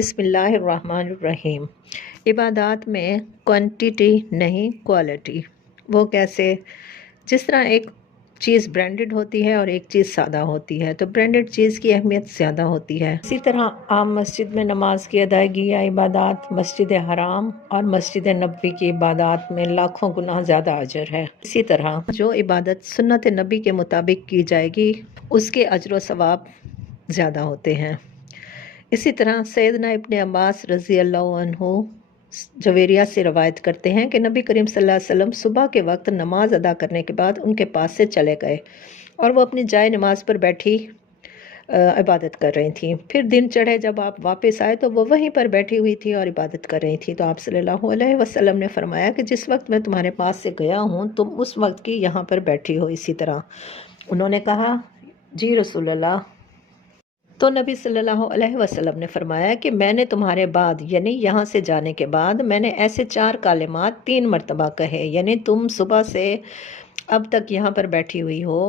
بسم اللہ الرحمن الرحیم۔ عبادات میں کوانٹیٹی نہیں کوالٹی۔ وہ کیسے؟ جس طرح ایک چیز برانڈڈ ہوتی ہے اور ایک چیز سادہ ہوتی ہے تو برانڈڈ چیز کی اہمیت زیادہ ہوتی ہے۔ اسی طرح عام مسجد میں نماز کی ادائیگی یا عبادات مسجد حرام اور مسجد نبوی کی عبادات میں لاکھوں گنا زیادہ اجر ہے۔ اسی طرح جو عبادت سنت نبی کے مطابق کی جائے گی اس کے اجر و ثواب زیادہ ہوتے ہیں۔ اسی طرح سیدنا ابن عباس رضی اللہ عنہ جویریہ سے روایت کرتے ہیں کہ نبی کریم صلی اللہ علیہ وسلم صبح کے وقت نماز ادا کرنے کے بعد ان کے پاس سے چلے گئے اور وہ اپنی جائے نماز پر بیٹھی عبادت کر رہی تھیں۔ پھر دن چڑھے جب آپ واپس آئے تو وہ وہیں پر بیٹھی ہوئی تھی اور عبادت کر رہی تھی، تو آپ صلی اللہ علیہ وسلم نے فرمایا کہ جس وقت میں تمہارے پاس سے گیا ہوں تم اس وقت کی یہاں پر بیٹھی ہو اسی طرح۔ انہوں نے کہا جی رسول اللہ۔ تو نبی صلی اللہ علیہ وسلم نے فرمایا کہ میں نے تمہارے بعد یعنی یہاں سے جانے کے بعد میں نے ایسے 4 کلمات 3 مرتبہ کہے، یعنی تم صبح سے اب تک یہاں پر بیٹھی ہوئی ہو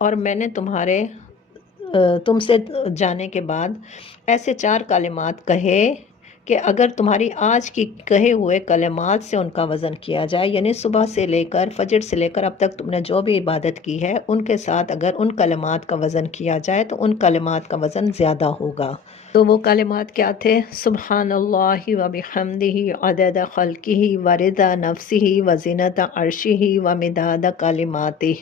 اور میں نے تم سے جانے کے بعد ایسے 4 کلمات کہے کہ اگر تمہاری آج کی کہے ہوئے کلمات سے ان کا وزن کیا جائے، یعنی صبح سے لے کر فجر سے لے کر اب تک تم نے جو بھی عبادت کی ہے ان کے ساتھ اگر ان کلمات کا وزن کیا جائے تو ان کلمات کا وزن زیادہ ہوگا۔ تو وہ کلمات کیا تھے؟ سبحان اللہ و بحمدہ عدد خلقہ و رضا نفسہ و زینت عرشہ و مداد کلماتہ،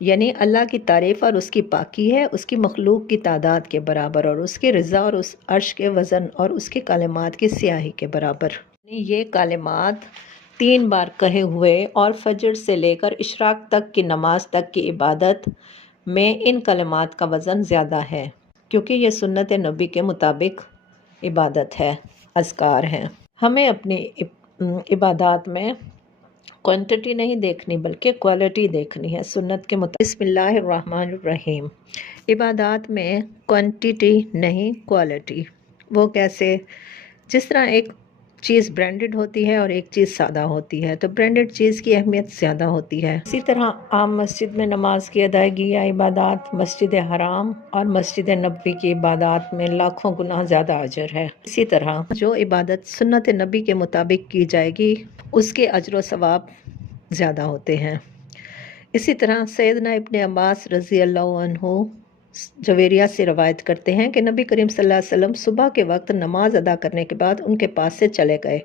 یعنی اللہ کی تعریف اور اس کی پاکی ہے اس کی مخلوق کی تعداد کے برابر، اور اس کی رضا اور اس عرش کے وزن اور اس کے کلمات کی سیاہی کے برابر۔ یعنی یہ کلمات 3 بار کہے ہوئے اور فجر سے لے کر اشراق تک کی نماز تک کی عبادت میں ان کلمات کا وزن زیادہ ہے، کیونکہ یہ سنت نبی کے مطابق عبادت ہے، اذکار ہیں۔ ہمیں اپنی عبادات میں کوانٹٹی نہیں دیکھنی بلکہ کوالٹی دیکھنی ہے سنت کے مطابق۔ بسم اللہ الرحمن الرحیم۔ عبادات میں کوانٹیٹی نہیں کوالٹی۔ وہ کیسے؟ جس طرح ایک چیز برانڈڈ ہوتی ہے اور ایک چیز سادہ ہوتی ہے تو برانڈڈ چیز کی اہمیت زیادہ ہوتی ہے۔ اسی طرح عام مسجد میں نماز کی ادائیگی یا عبادات مسجد حرام اور مسجد نبوی کی عبادات میں لاکھوں گنا زیادہ اجر ہے۔ اسی طرح جو عبادت سنت نبی کے مطابق کی جائے گی اس کے اجر و ثواب زیادہ ہوتے ہیں۔ اسی طرح سیدنا ابن عباس رضی اللہ عنہ جویریہ سے روایت کرتے ہیں کہ نبی کریم صلی اللہ علیہ وسلم صبح کے وقت نماز ادا کرنے کے بعد ان کے پاس سے چلے گئے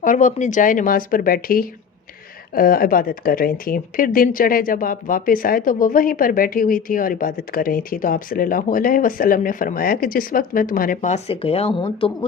اور وہ اپنی جائے نماز پر بیٹھی عبادت کر رہی تھیں۔ پھر دن چڑھے جب آپ واپس آئے تو وہ وہیں پر بیٹھی ہوئی تھی اور عبادت کر رہی تھی، تو آپ صلی اللہ علیہ وسلم نے فرمایا کہ جس وقت میں تمہارے پاس سے گیا ہوں تم